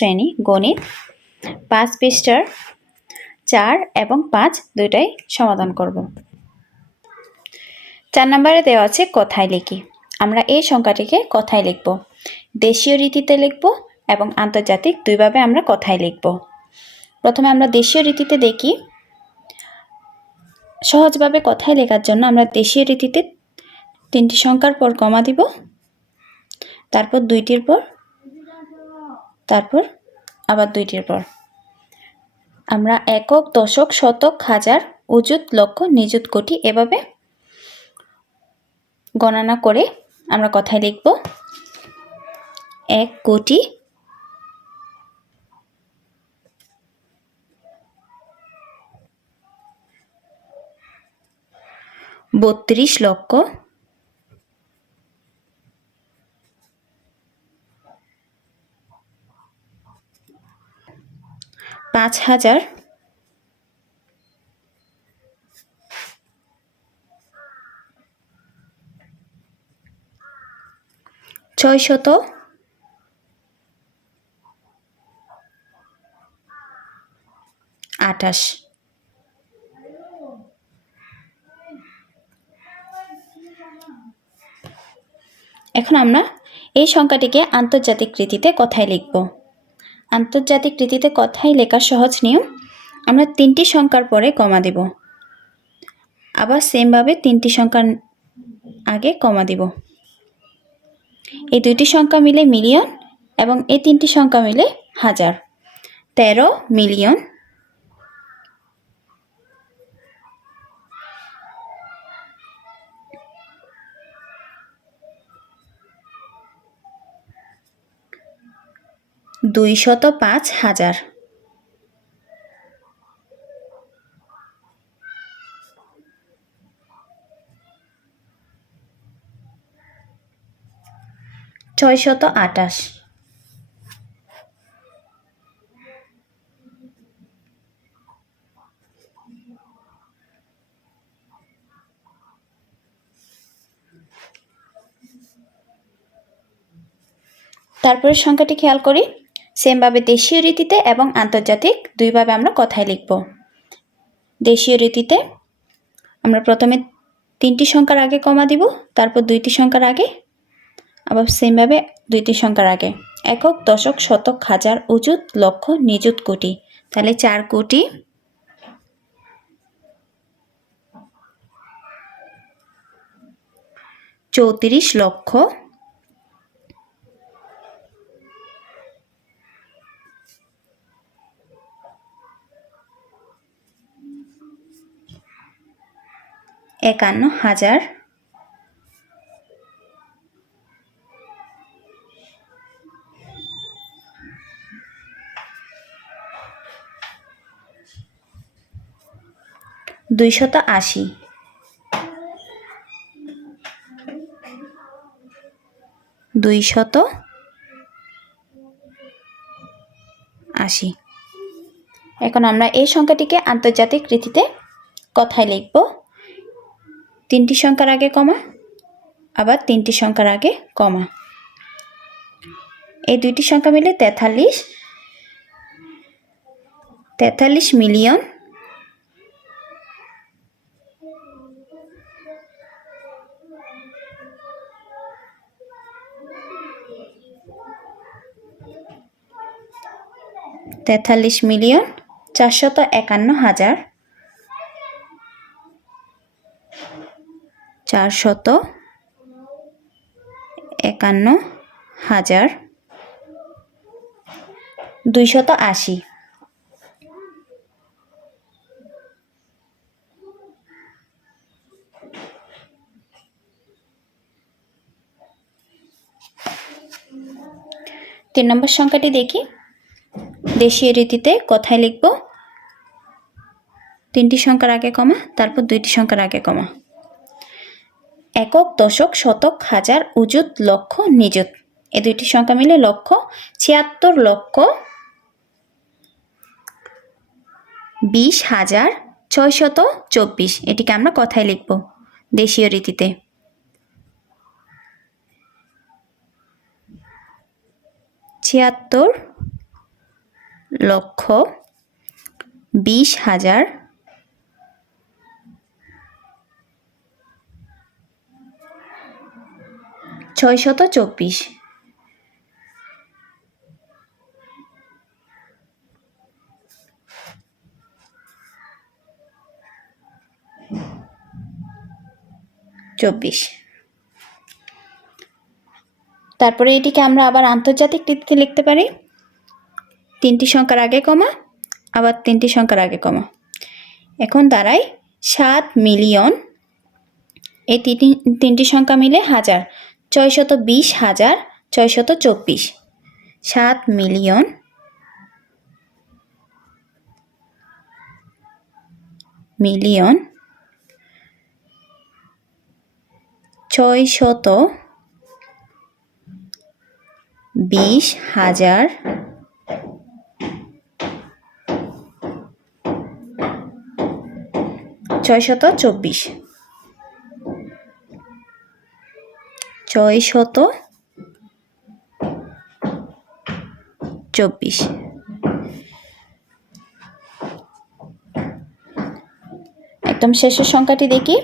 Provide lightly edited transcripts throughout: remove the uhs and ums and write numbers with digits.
শ্রেণী গণিত 5 পৃষ্ঠার 4 এবং 5 দুইটাই সমাধান করব। 4 নম্বরে দেওয়া আছে কথায় লিখি। আমরা এই সংখ্যাটিকে কথায় লিখব। দেশীয় রীতিতে লিখব এবং আন্তর্জাতিক দুইভাবে আমরা কথায় লিখব। প্রথমে আমরা দেশীয় রীতিতে দেখি। সহজভাবে কথায় লেখার জন্য আমরা দেশীয় রীতিতে 3টি সংখ্যার পর কমা দিব, তারপর 2টির পর, তারপর আবার 2টির পর। আমরা একক, দশক, শতক, হাজার, অযুত, লক্ষ, নিযুত, কোটি এভাবে গণনা করে আমরা কথায় লিখব 1 কোটি, 32 লক্ষ, 5,000, 600, 28। এখন আমরা এই সংখ্যাটিকে আন্তর্জাতিক রীতিতে কথায় লিখব। আন্তর্জাতিক রীতিতে কথায় লেখার সহজ নিয়ম, আমরা 3টি সংখ্যার পরে কমা দেব, আবার সেমভাবে 3টি সংখ্যার আগে কমা দিব। এই 2টি সংখ্যা মিলে মিলিয়ন এবং এই 3টি সংখ্যা মিলে হাজার। 13 মিলিয়ন, 205,000, 628, তারপরে সংখ্যাটি খেয়াল করি। সেমভাবে দেশীয় রীতিতে এবং আন্তর্জাতিক দুইভাবে আমরা কথায় লিখব। দেশীয় রীতিতে আমরা প্রথমে 3টি সংখ্যার আগে কমা দিব, তারপর 2টি সংখ্যার আগে, আবার সেমভাবে 2টি সংখ্যার আগে। একক, দশক, শতক, হাজার, অযুত, লক্ষ, নিযুত, কোটি। তাহলে 4 কোটি, 34 লক্ষ, 51,000, 280, 280। এখন আমরা এই সংখ্যাটিকে আন্তর্জাতিক রীতিতে কথায় লিখব। 3টি সংখ্যার আগে কমা, আবার 3টি সংখ্যার আগে কমা। এই 2টি সংখ্যা মিলে 43 মিলিয়ন, 451,000, 280। তিন নম্বর সংখ্যাটি দেখি। দেশীয় রীতিতে কথায় লিখব। 3টি সংখ্যার আগে কমা, তারপর 2টি সংখ্যার আগে কমা। একক, দশক, শতক, হাজার, অযুত, লক্ষ, নিযুত। এই 2টি সংখ্যা মিলে লক্ষ। 76 লক্ষ, 20,624। এটিকে আমরা কথায় লিখব দেশীয় রীতিতে। 76 লক্ষ 20,000 624। তারপরে এটিকে আমরা আবার আন্তর্জাতিক রীতিতে লিখতে পারি। 3টি সংখ্যার আগে কমা, আবার 3টি সংখ্যার আগে কমা। এখন দাঁড়ায় 7 মিলিয়ন, এই তিনটি সংখ্যা মিলে 1000, 620,000 624। 7 মিলিয়ন 620,000 624। 624। একদম শেষের সংখ্যাটি দেখি।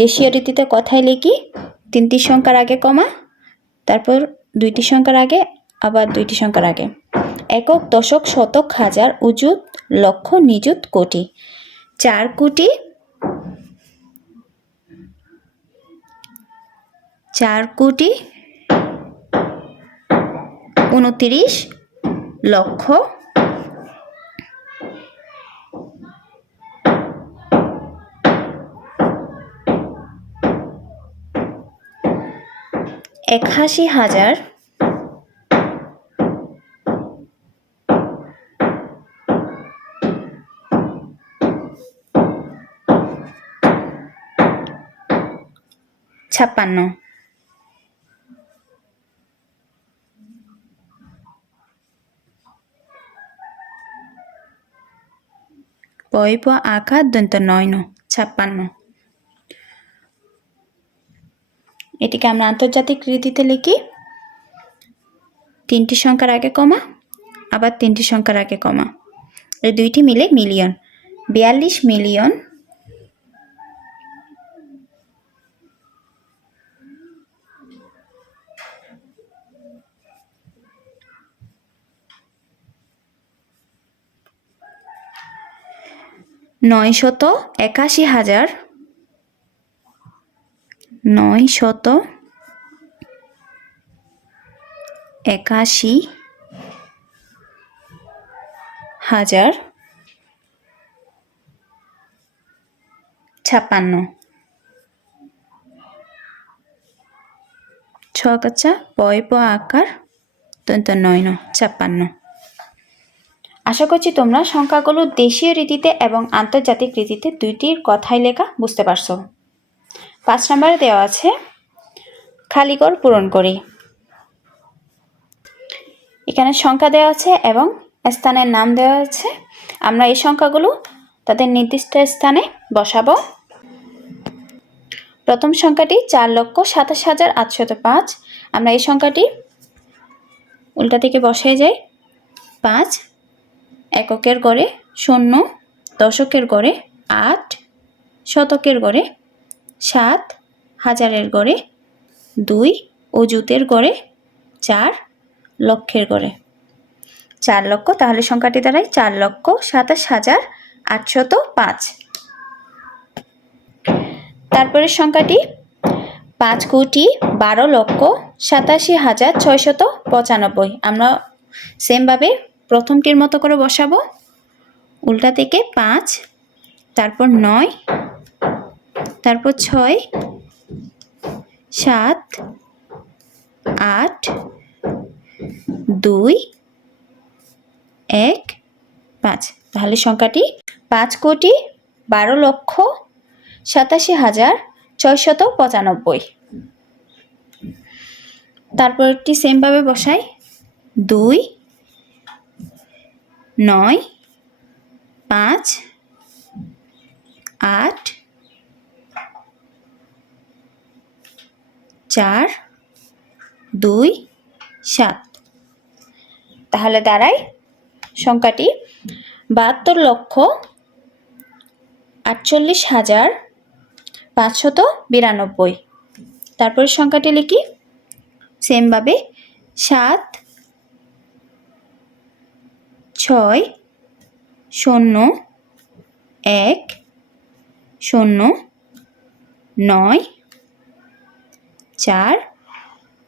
দেশীয় রীতিতে কথায় লিখি, 3টি সংখ্যার আগে কমা, তারপর 2টি সংখ্যার আগে, আবার 2টি সংখ্যার আগে। একক, দশক, শতক, হাজার, অযুত, লক্ষ, নিযুত, কোটি। 4 কোটি 29 লক্ষ 81,000 56। পয় প আকার দন্ত 9 56। এটিকে আমরা আন্তর্জাতিক রীতিতে লিখি, 3টি সংখ্যার আগে কমা, আবার 3টি সংখ্যার আগে কমা, এই 2টি মিলে মিলিয়ন। 42 মিলিয়ন 981,000 981,000 56। 6 পয় প আকার দন্ত 9 56। আশা করছি তোমরা সংখ্যাগুলো দেশীয় রীতিতে এবং আন্তর্জাতিক রীতিতে দুইটির কথাই লেখা বুঝতে পারছো। 5 নম্বরে দেওয়া আছে খালি ঘর পূরণ করি। এখানে সংখ্যা দেওয়া আছে এবং স্থানের নাম দেওয়া আছে। আমরা এই সংখ্যাগুলো তাদের নির্দিষ্ট স্থানে বসাবো। প্রথম সংখ্যাটি 4,27,805। আমরা এই সংখ্যাটি উল্টা থেকে বসিয়ে যাই। 5, এককের ঘরে 0, দশকের ঘরে 8, শতকের ঘরে 7, হাজারের ঘরে 2, অযুতের ঘরে 4, লক্ষের ঘরে 4 লক্ষ। তাহলে সংখ্যাটি দাঁড়ায় 4,27,805। তারপরে সংখ্যাটি 5,12,87,695। আমরা সেমভাবে প্রথমটির মতো করে বসাবো। উল্টা থেকে 5, তারপর 9, তারপর 6, 7, 8, 2, 1, 5। তাহলে সংখ্যাটি 5,12,87,695। তারপরটি সেমভাবে বসাই। 2, 9, 5, 8, 4, 2, 7। তাহলে দাঁড়ায় সংখ্যাটি 72,48,592। তারপর সংখ্যাটি লিখি সেমভাবে 7 6 0 1 0 9 4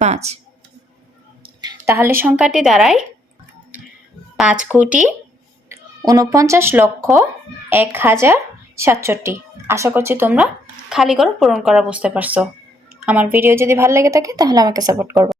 5। তাহলে সংখ্যাটি দাঁড়ায় 5,49,01,067। আশা করছি তোমরা খালি ঘর পূরণ করা বুঝতে পারছো। আমার ভিডিও যদি ভালো লেগে থাকে তাহলে আমাকে সাপোর্ট করবে।